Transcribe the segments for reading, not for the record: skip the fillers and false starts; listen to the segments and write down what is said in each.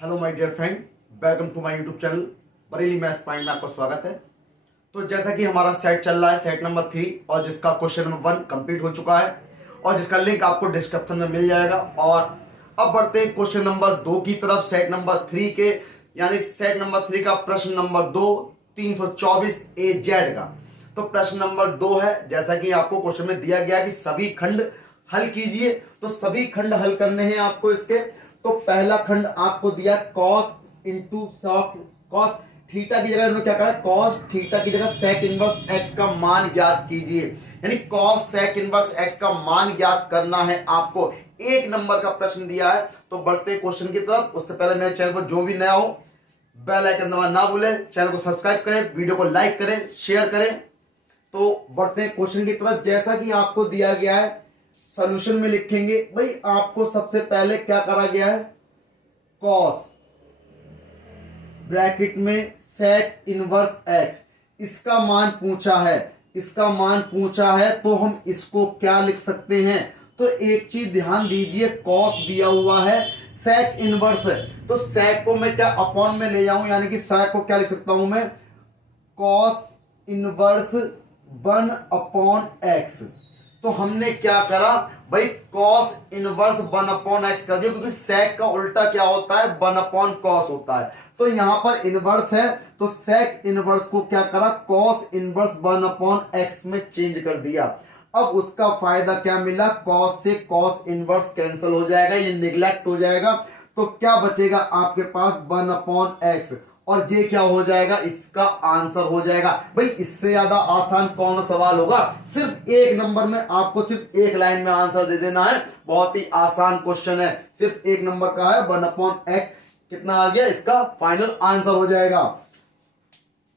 Hello my dear friend, welcome to my YouTube channel Bareilly maths point में आपका स्वागत है। तो जैसा कि हमारा सेट चल रहा है, सेट नंबर 3, और जिसका क्वेश्चन नंबर 1 कंप्लीट हो चुका है और जिसका लिंक आपको डिस्क्रिप्शन में मिल जाएगा। और अब बढ़ते हैं क्वेश्चन नंबर 2 की तरफ, सेट नंबर 3 के, यानी सेट नंबर 3 का प्रश्न नंबर 2 324 AZ का। तो प्रश्न नंबर 2 है, जैसा कि आपको क्वेश्चन में दिया गया कि सभी खंड हल कीजिए। तो सभी खंड हल करने हैं आपको इसके। तो पहला खंड आपको दिया cos इंटू cos थीटा की जगह इन्होंने क्या कहा है, cos थीटा की जगह sec इनवर्स x का मान ज्ञात कीजिए। यानी cos sec इनवर्स x का मान ज्ञात करना है आपको। 1 नंबर का प्रश्न दिया है। तो बढ़ते क्वेश्चन की तरफ। उससे पहले मेरे चैनल पर जो भी नया हो बेल आइकन दबाना ना भूले, चैनल को सब्सक्राइब करें, वीडियो को लाइक करें, शेयर करें। तो बढ़ते हैं क्वेश्चन की तरफ। जैसा कि आपको दिया गया है, सॉल्यूशन में लिखेंगे भाई, आपको सबसे पहले क्या करा गया है, cos ब्रैकेट में sec इनवर्स x, इसका मान पूछा है, इसका मान पूछा है। तो हम इसको क्या लिख सकते हैं, तो एक चीज ध्यान दीजिए, cos दिया हुआ है, sec इनवर्स है, तो sec को मैं क्या अपॉन में ले जाऊं, यानी कि sec को क्या लिख सकता हूं मैं, cos इनवर्स 1/x। तो हमने क्या करा भाई, cos इनवर्स 1/x कर दिया, क्योंकि sec का उल्टा क्या होता है, 1/cos होता है। तो यहां पर इनवर्स है, तो sec इनवर्स को क्या करा, cos इनवर्स 1/x में चेंज कर दिया। अब उसका फायदा क्या मिला, cos से cos इनवर्स कैंसिल हो जाएगा, ये निगलेक्ट हो जाएगा। तो क्या बचेगा आपके पास, 1/x, और ये क्या हो जाएगा, इसका आंसर हो जाएगा। भाई इससे ज्यादा आसान कौन सवाल होगा। सिर्फ 1 नंबर में आपको सिर्फ 1 लाइन में आंसर दे देना है। बहुत ही आसान क्वेश्चन है, सिर्फ 1 नंबर का है, 1/x कितना आ गया, इसका फाइनल आंसर हो जाएगा।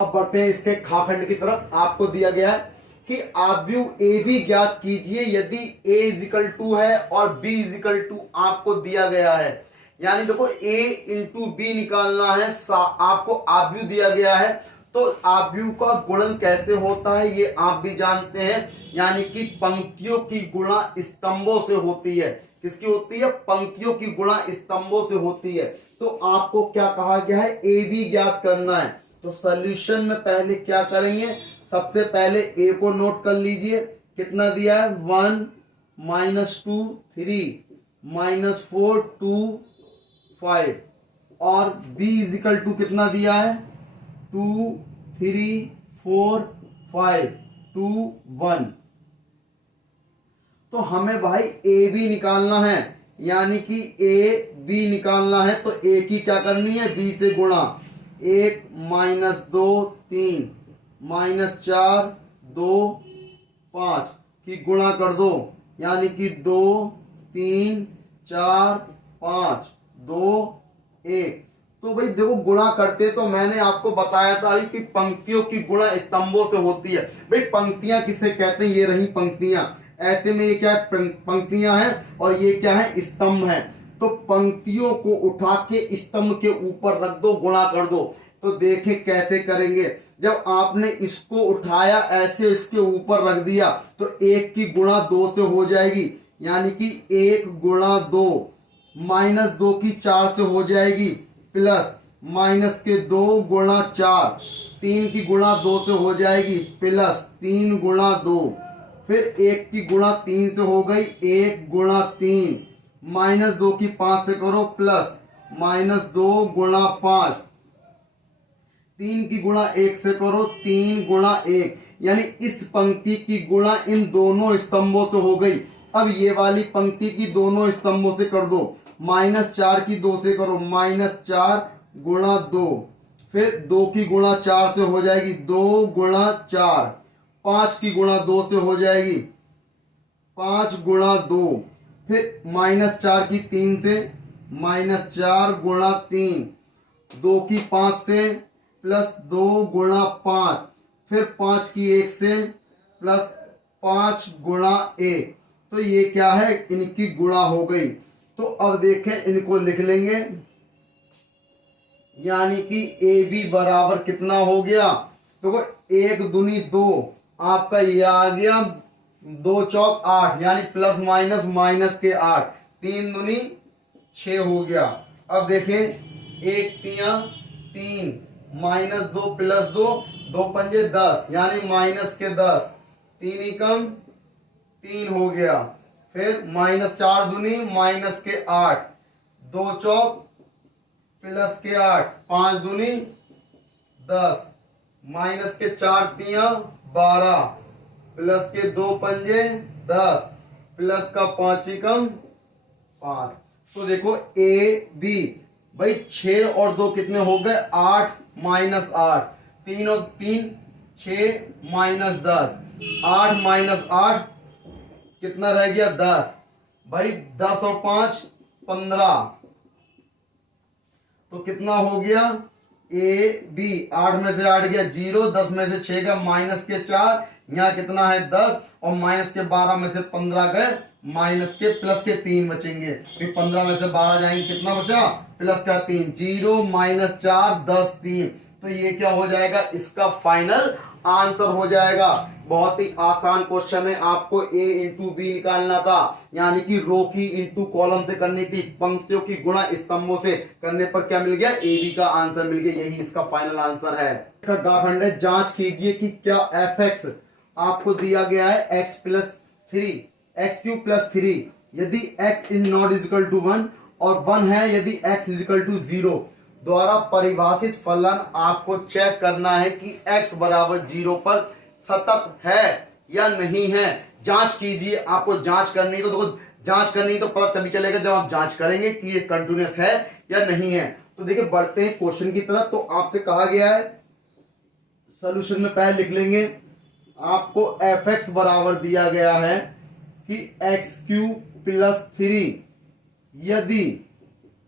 अब बढ़ते हैं इसके खाखंड की तरफ। आपको दिया गया है कि आव्यूह ए बी ज्ञात कीजिए यदि a है और b आपको दिया गया है। यानी देखो a इंटू बी निकालना है, आपको आव्यूह दिया गया है। तो आव्यूह का गुणन कैसे होता है ये आप भी जानते हैं, यानी कि पंक्तियों की गुणा स्तंभों से होती है। किसकी होती है, पंक्तियों की गुणा स्तंभों से होती है। तो आपको क्या कहा गया है, ए बी ज्ञात करना है। तो सॉल्यूशन में पहले क्या करेंगे, सबसे पहले ए को नोट कर लीजिए, कितना दिया है, 1 -2 3 -4 2 5, और b इजिकल टू कितना दिया है, 2 3 4 5 2 1। तो हमें भाई ए बी निकालना है, यानी कि ए बी निकालना है। तो ए की क्या करनी है, बी से गुणा, 1 -2 3 -4 2 5 की गुणा कर दो, यानी कि 2 3 4 5 2 1। तो भाई देखो, गुणा करते तो मैंने आपको बताया था कि पंक्तियों की गुणा स्तंभों से होती है। भाई पंक्तियां किसे कहते हैं, ये रही पंक्तियां। ऐसे में ये क्या है, पंक्तियां हैं, और ये क्या है, स्तंभ है। तो पंक्तियों को उठा के स्तंभ के ऊपर रख दो, गुणा कर दो। तो देखें कैसे करेंगे। जब आपने इसको उठाया ऐसे इसके ऊपर रख दिया, तो 1 की गुणा 2 से हो जाएगी, यानी कि 1 गुणा 2, -2 की 4 से हो जाएगी, प्लस माइनस के 2 गुणा 4, 3 की गुणा 2 से हो जाएगी, प्लस 3 गुणा 2, फिर 1 की गुणा 3 से हो गई, 1 गुणा 3, -2 की 5 से करो, प्लस -2 गुणा 5, 3 की गुणा 1 से करो, 3 गुणा 1। यानी इस पंक्ति की गुणा इन दोनों स्तंभों से हो गई। अब ये वाली पंक्ति की दोनों स्तंभों से कर दो, -4 की 2 से करो, -4 गुणा 2, फिर 2 की गुणा 4 से हो जाएगी, 2 गुणा 4, 5 की गुणा 2 से हो जाएगी, 5 गुणा 2, फिर -4 की 3 से, -4 गुणा 3, 2 की 5 से, प्लस 2 गुणा 5, फिर 5 की 1 से, प्लस 5 गुणा 1। तो ये क्या है, इनकी गुणा हो गई। तो अब देखें, इनको लिख लेंगे, यानी कि ए बी बराबर कितना हो गया, देखो 1 दूनी 2, आपका ये आ गया 2 चौक 8, यानी प्लस माइनस माइनस के 8, 3 दूनी 6 हो गया। अब देखें एक तिया 3, -2 + 2, 2 पंजे 10, यानी -10, 3 एकम 3 हो गया। फिर -4 दूनी -8, 2 चौक +8, 5 दूनी 10, -4 तिया 12, +2 पंजे 10, +5 एकम 5। तो देखो ए बी, भाई 6 और 2 कितने हो गए? 8 -8, 3 और 3 6 -10, 8 -8 कितना रह गया? 10। भाई 10 और 5 15, तो कितना हो गया? ए बी, 8 में से 8 गया 0, 10 में से 6 गया -4, यहाँ कितना है? 10, और -12 में से 15 गए, +3 बचेंगे। फिर 15 में से 12 जाएंगे, कितना बचा? +3, 0 -4 10 3। तो ये क्या हो जाएगा? इसका फाइनल आंसर हो जाएगा। बहुत ही आसान क्वेश्चन है, आपको ए इंटू बी निकालना था, यानी कि रो की इंटू कॉलम से करनी थी, पंक्तियों की गुणा स्तंभों से करने पर क्या मिल गया? ए बी का आंसर मिल गया। यही इसका फाइनल आंसर है। इसका गाखंड है, जांच कीजिए कि क्या एफ एक्स आपको दिया गया है x3 यदि x is not equal to 1 और 1 है यदि x इज इक्वल टू 0 द्वारा परिभाषित फलन आपको चेक करना है कि x बराबर 0 पर सतत है या नहीं है। जांच कीजिए, आपको जांच करनी तो देखो, जांच करनी तो पता तभी चलेगा जब आप जांच करेंगे कि ये कंटिन्यूअस है या नहीं है। तो देखिए बढ़ते हैं क्वेश्चन की तरफ। तो आपसे कहा गया है, सॉल्यूशन में पहले लिख लेंगे, आपको एफ एक्स बराबर दिया गया है कि x³ + 3 यदि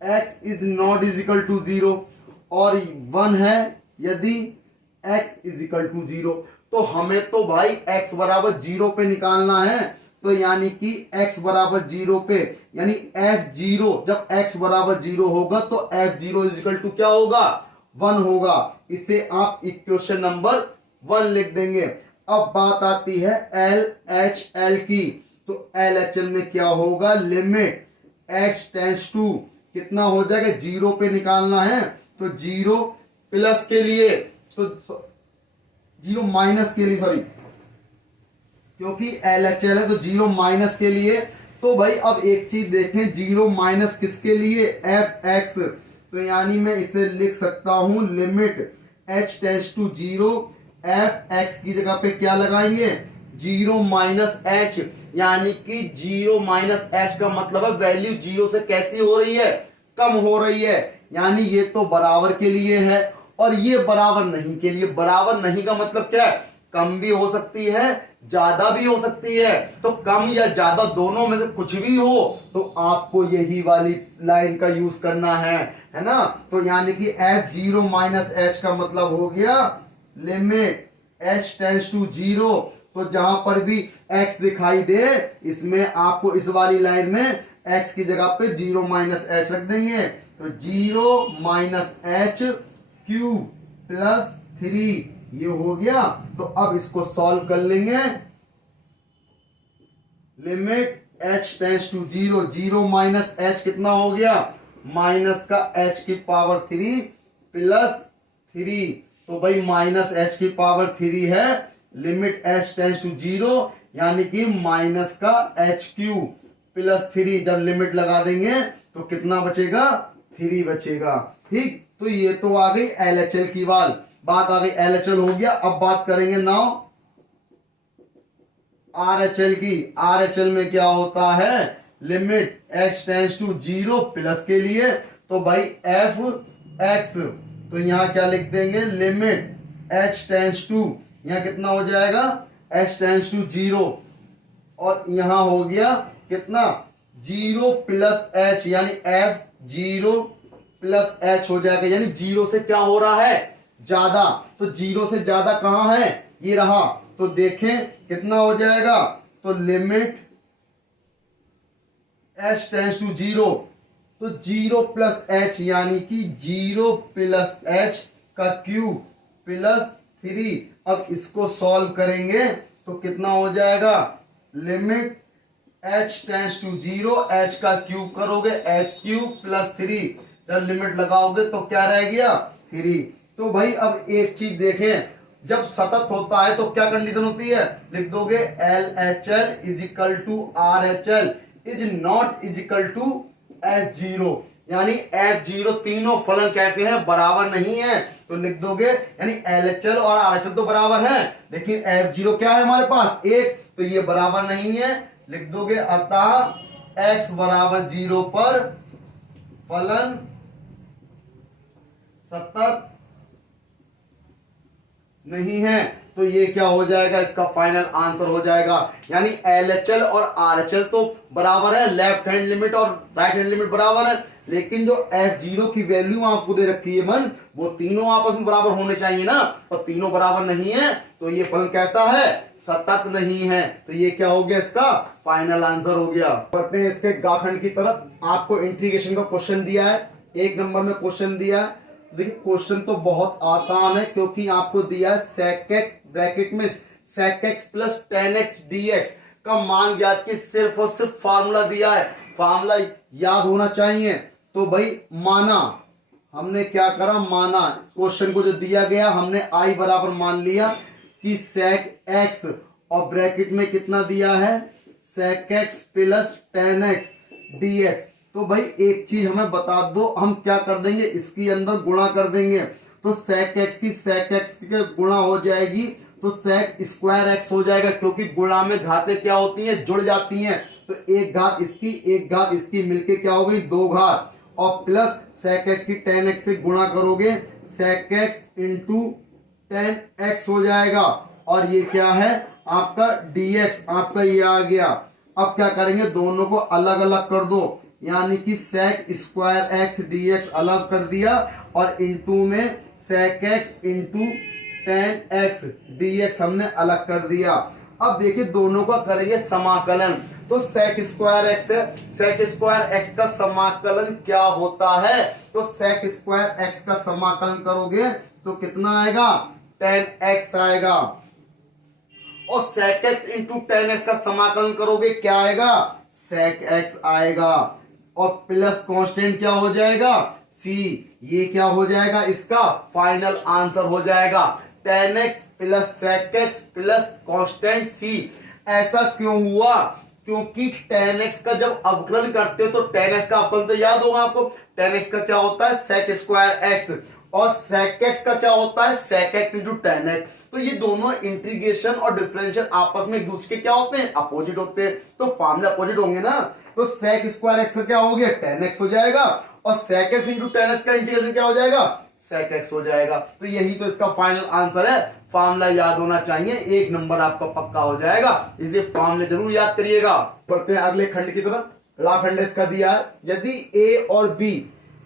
x is not is equal to 0 और 1 है यदि x इज इक्वल टू 0। तो हमें तो भाई x बराबर 0 पे निकालना है। तो यानी कि x बराबर 0 पे, यानी f0, जब x बराबर 0 होगा तो f0 इज इक्वल टू क्या होगा? 1 होगा। इसे आप इक्वेशन नंबर 1 लिख देंगे। अब बात आती है LHL की। तो LHL में क्या होगा? लिमिट x टेंड्स टू कितना हो जाएगा? 0 पे निकालना है। तो 0 प्लस के लिए, तो 0 माइनस के लिए, सॉरी, क्योंकि LHL है तो 0 माइनस के लिए। तो भाई अब एक चीज देखें, 0 माइनस किसके लिए? fx। तो यानी मैं इसे लिख सकता हूं limit h tends to 0, fx की जगह पे क्या लगाएंगे? 0 माइनस h, यानी कि 0 माइनस h का मतलब है वैल्यू 0 से कैसी हो रही है? कम हो रही है। यानी ये तो बराबर के लिए है और ये बराबर नहीं के लिए। बराबर नहीं का मतलब क्या है? कम भी हो सकती है, ज्यादा भी हो सकती है। तो कम या ज्यादा दोनों में से कुछ भी हो तो आपको यही वाली लाइन का यूज करना है ना। तो यानी कि f0 माइनस h का मतलब हो गया लिमिट h टेंड्स टू 0। तो जहां पर भी x दिखाई दे इसमें आपको इस वाली लाइन में x की जगह पे 0 माइनस h रख देंगे। तो 0 माइनस h³ + 3 ये हो गया। तो अब इसको सॉल्व कर लेंगे। Limit h tends to 0, 0 minus h कितना हो गया? माइनस का h³ + 3। तो भाई माइनस h³ है, लिमिट h टेंड्स टू 0, यानी कि माइनस का h³ + 3 जब लिमिट लगा देंगे तो कितना बचेगा? 3 बचेगा। ठीक, तो ये तो आ गई LHL की बात आ गई। LHL हो गया। अब बात करेंगे नाउ RHL की। RHL में क्या होता है? Limit h tends to 0 plus के लिए, तो भाई fx, तो यहां क्या लिख देंगे? लिमिट h टेंड्स टू, यहां कितना हो जाएगा? h टेंड्स टू 0 और यहां हो गया कितना? 0 + h, यानी f0 + h हो जाएगा। यानी 0 से क्या हो रहा है? ज्यादा। तो 0 से ज्यादा कहां है? ये रहा। तो देखें कितना हो जाएगा? तो लिमिट h टेंड्स टू 0, तो 0 + h, यानी कि 0 + h का क्यूब + 3। अब इसको सॉल्व करेंगे तो कितना हो जाएगा? Limit h tends to 0, h का क्यूब करोगे h³ + 3, जब लिमिट लगाओगे तो क्या रह गया 3। तो भाई अब एक चीज देखें, जब सतत होता है तो क्या कंडीशन होती है, लिख दोगे LHL is equal to RHL is not is equal to F0, यानी F0 तीनों फलन कैसे हैं, बराबर नहीं है। तो लिख दोगे यानी LHL और RHL तो बराबर हैं, लेकिन F0 क्या है हमारे पास 1, तो ये बराबर नहीं है। लिख दोगे अतः x बराबर 0 पर फलन सतत नहीं है। तो ये क्या हो जाएगा, इसका फाइनल आंसर हो जाएगा। यानी LHL और RHL तो बराबर है, लेफ्ट हैंड लिमिट और राइट हैंड लिमिट बराबर है, लेकिन जो F0 की वैल्यू आपको दे रखी है मन, वो तीनों आपस में बराबर होने चाहिए ना, और तीनों बराबर नहीं है, तो ये फलन कैसा है, सतत नहीं है। तो ये क्या हो गया, इसका फाइनल आंसर हो गया। बढ़ते हैं इसके गाखंड की तरफ। आपको इंटीग्रेशन का क्वेश्चन दिया है, 1 नंबर में क्वेश्चन दिया है। देखिए क्वेश्चन तो बहुत आसान है, क्योंकि आपको दिया है sec x ब्रैकेट में sec x plus tan x dx का मान ज्ञात की सिर्फ और सिर्फ फार्मूला दिया है, फार्मूला याद होना चाहिए। तो भाई माना, हमने क्या करा, माना क्वेश्चन को जो दिया गया हमने i बराबर मान लिया कि sec x और ब्रैकेट में कितना दिया है sec x plus tan x dx। तो भाई एक चीज हमें बता दो, हम क्या कर देंगे, इसके अंदर गुणा कर देंगे, तो sec x की sec x के गुणा हो जाएगी, तो sec स्क्वायर x हो जाएगा, क्योंकि गुणा में घातें क्या होती हैं, जुड़ जाती हैं। तो एक घात इसकी एक घात इसकी मिलके क्या हो गई 2 घात, और प्लस sec x की tan x से गुणा करोगे sec x into tan x हो जाएगा, और ये क्या है आपका dx, आपका ये आ गया। अब क्या करेंगे, दोनों को अलग अलग कर दो, यानी कि sec स्क्वायर x dx अलग कर दिया, और इंटू में sec x into tan x dx हमने अलग कर दिया। अब देखिए दोनों का करेंगे समाकलन, तो sec स्क्वायर x है, sec स्क्वायर x का समाकलन क्या होता है, तो sec स्क्वायर x का समाकलन करोगे तो कितना आएगा, tan x आएगा, और sec x into tan x का समाकलन करोगे क्या आएगा, sec x आएगा, और प्लस कांस्टेंट क्या हो जाएगा c, ये क्या हो जाएगा, इसका फाइनल आंसर हो जाएगा tan x plus sec x plus constant c। ऐसा क्यों हुआ, क्योंकि tan x का जब अवकलन करते हो तो tan x का अवकलन तो याद होगा आपको, tan x का क्या होता है sec स्क्वायर x, और sec x का क्या होता है sec x into tan x। तो ये दोनों इंटीग्रेशन और डिफरेंशियल आपस में एक दूसरे के क्या होते हैं, अपोजिट होते हैं, तो फार्मूला अपोजिट होंगे ना। तो sec स्क्वायर x का क्या हो गया tan x हो जाएगा, और sec x into tan x का इंटीग्रेशन क्या हो जाएगा sec x हो जाएगा। तो यही तो इसका फाइनल आंसर है, फार्मूला याद होना चाहिए, 1 नंबर आपका पक्का हो जाएगा, इसलिए फार्मूले जरूर याद करिएगा। बढ़ते हैं अगले खंड की तरफ। अगला खंड इसका दिया है, यदि a और b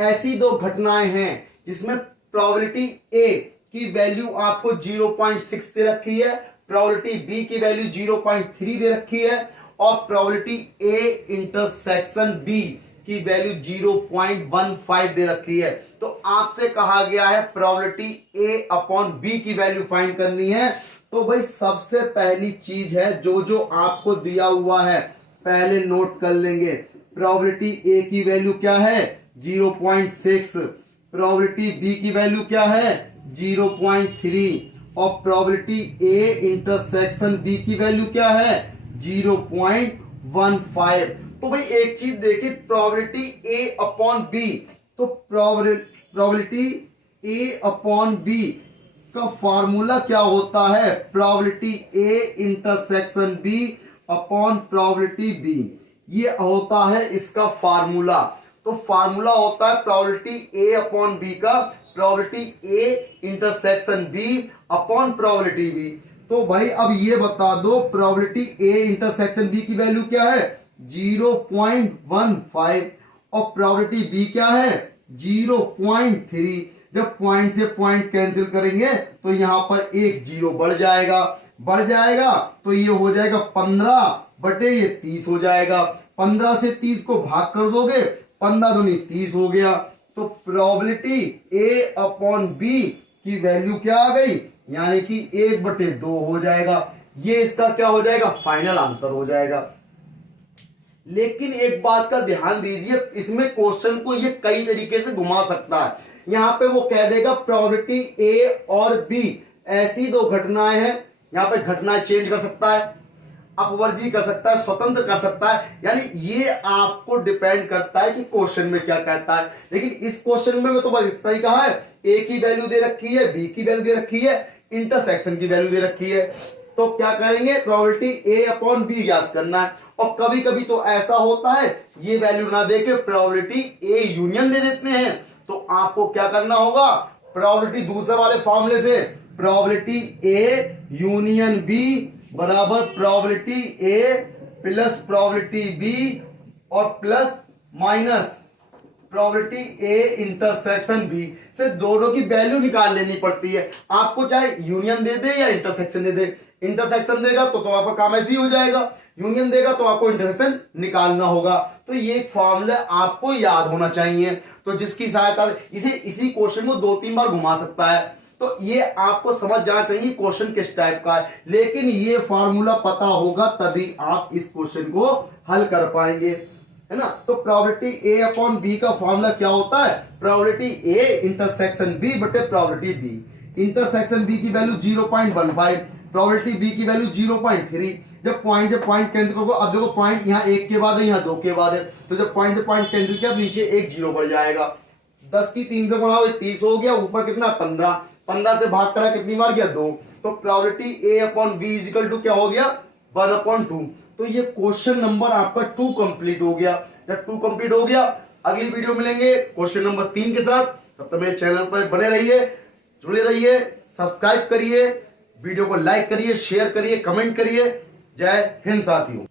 ऐसी दो घटनाएं हैं जिसमें प्रोबेबिलिटी a की वैल्यू आपको 0.6 दे रखी है, प्रोबेबिलिटी b की वैल्यू 0.3 दे रखी है, और प्रोबेबिलिटी a इंटरसेक्शन b की वैल्यू 0.15 दे रखी है। तो आपसे कहा गया है प्रोबेबिलिटी a अपॉन b की वैल्यू फाइंड करनी है। तो भाई सबसे पहली चीज है, जो जो आपको दिया हुआ है पहले नोट कर लेंगे। प्रोबेबिलिटी a की वैल्यू क्या है 0.6, प्रोबेबिलिटी b की वैल्यू क्या है 0.3, और प्रोबेबिलिटी a इंटरसेक्शन b की वैल्यू क्या है 0.15। तो भाई एक चीज देखिए, प्रोबेबिलिटी a अपॉन b, तो प्रोबेबिलिटी a अपॉन b का फॉर्मूला क्या होता है, probability a intersection b upon probability b, ये होता है इसका फार्मूला। तो फार्मूला होता है प्रोबेबिलिटी a अपॉन b का probability a intersection b upon probability b। तो भाई अब ये बता दो प्रोबेबिलिटी a इंटरसेक्शन b की वैल्यू क्या है 0.15, और प्रोबेबिलिटी b क्या है 0.3। जब पॉइंट से पॉइंट कैंसिल करेंगे तो यहां पर एक जीरो बढ़ जाएगा, तो ये हो जाएगा 15 बटे ये 30 हो जाएगा। 15 से 30 को भाग कर दोगे, 15 दूनी 30 हो गया। तो प्रोबेबिलिटी a अपॉन b की वैल्यू क्या आ गई, यानी कि 1/2 हो जाएगा। ये इसका क्या हो जाएगा, फाइनल आंसर हो जाएगा। लेकिन एक बात का ध्यान दीजिए, इसमें क्वेश्चन को ये कई तरीके से घुमा सकता है। यहां पे वो कह देगा प्रोबेबिलिटी ए और बी ऐसी दो घटनाएं हैं, यहां पे घटनाएं चेंज कर सकता है, अपवर्जी कर सकता है, स्वतंत्र कर सकता है, यानी ये आपको डिपेंड करता है कि क्वेश्चन में क्या कहता है। लेकिन इस क्वेश्चन में तो बस इतना ही कहा है, ए की वैल्यू दे रखी है, बी की वैल्यू दे रखी है, इंटरसेक्शन की वैल्यू दे रखी है। तो क्या करेंगे, प्रोबेबिलिटी ए अपॉन बी याद करना है। और कभी कभी तो ऐसा होता है ये वैल्यू ना देके प्रोबेबिलिटी ए यूनियन दे देते हैं, तो आपको क्या करना होगा, प्रोबेबिलिटी दूसरे वाले फॉर्मूले से प्रोबेबिलिटी ए यूनियन बी बराबर probability A plus probability B और plus minus probability A intersection B से दोनों की वैल्यू निकाल लेनी पड़ती है। आपको चाहे यूनियन दे दे या इंटरसेक्शन दे दे, इंटरसेक्शन देगा तो आपका काम ऐसे ही हो जाएगा, यूनियन देगा तो आपको इंटरसेक्शन निकालना होगा। तो ये एक फॉर्मूला आपको याद होना चाहिए, तो जिसकी सहायता इसी क्वेश्चन को 2-3 बार घुमा सकता है। तो ये आपको समझ जाना चाहिए क्वेश्चन किस टाइप का है, लेकिन ये फॉर्मूला पता होगा तभी आप इस क्वेश्चन को हल कर पाएंगे, है ना। तो प्रोबेबिलिटी ए अपॉन बी का फॉर्मूला क्या होता है, प्रोबेबिलिटी ए इंटरसेक्शन बी बटे प्रोबेबिलिटी बी। इंटरसेक्शन बी की वैल्यू 0.15, प्रोबेबिलिटी बी की वैल्यू 0.3। जब पॉइंट कैंसिल करोगे, अब देखो पॉइंट यहाँ 1 के बाद है, यहाँ 2 के बाद है, तो जब पॉइंट से पॉइंट कैंसिल किया नीचे एक 0 बढ़ जाएगा। 10 की 3 से बढ़ाओ 30 हो गया, ऊपर कितना 15, 15 से भाग करा कितनी बार गया 2, तो probability A upon B is equal to क्या हो गया 1/2। तो ये क्वेश्चन नंबर आपका 2 कंप्लीट हो गया। जब 2 कंप्लीट हो गया, अगली वीडियो मिलेंगे क्वेश्चन नंबर 3 के साथ। तब तक मेरे चैनल पर बने रहिए, जुड़े रहिए, सब्सक्राइब करिए, वीडियो को लाइक करिए, शेयर करिए, कमेंट करिए। जय हिंद साथियों।